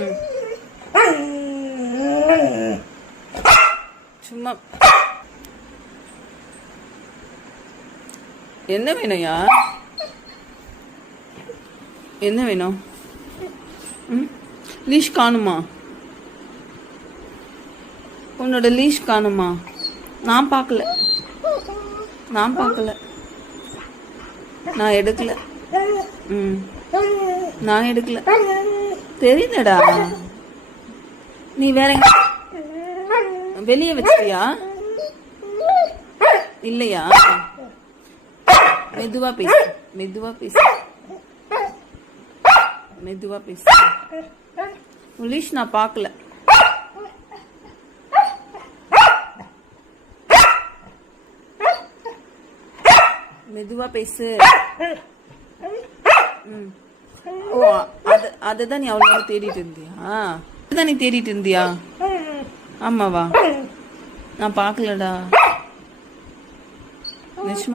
ம் சும்மா என்ன வேணும்யா? என்ன வேணும்? ம் லீஷ் காணுமா? உன்னோட லீஷ் காணுமா? நான் பார்க்கல, நான் எடுக்கல. ம் நான் எடுக்கல. தெரியலடா. நீ வேற வெளியே வச்சிட்டியா? இல்லையா? மெதுவா பேசு, மெதுவா பேசு, மெதுவா பேசு. லீஷ் நான் பார்க்கல. மெதுவா பேசு. ஓ அதுதான் நீ அவ்வளோ தேடிட்டு இருந்தியா? அதுதான் நீ தேடிட்டு இருந்தியா? ஆமாவா? நான் பார்க்கலடா. நிஜமா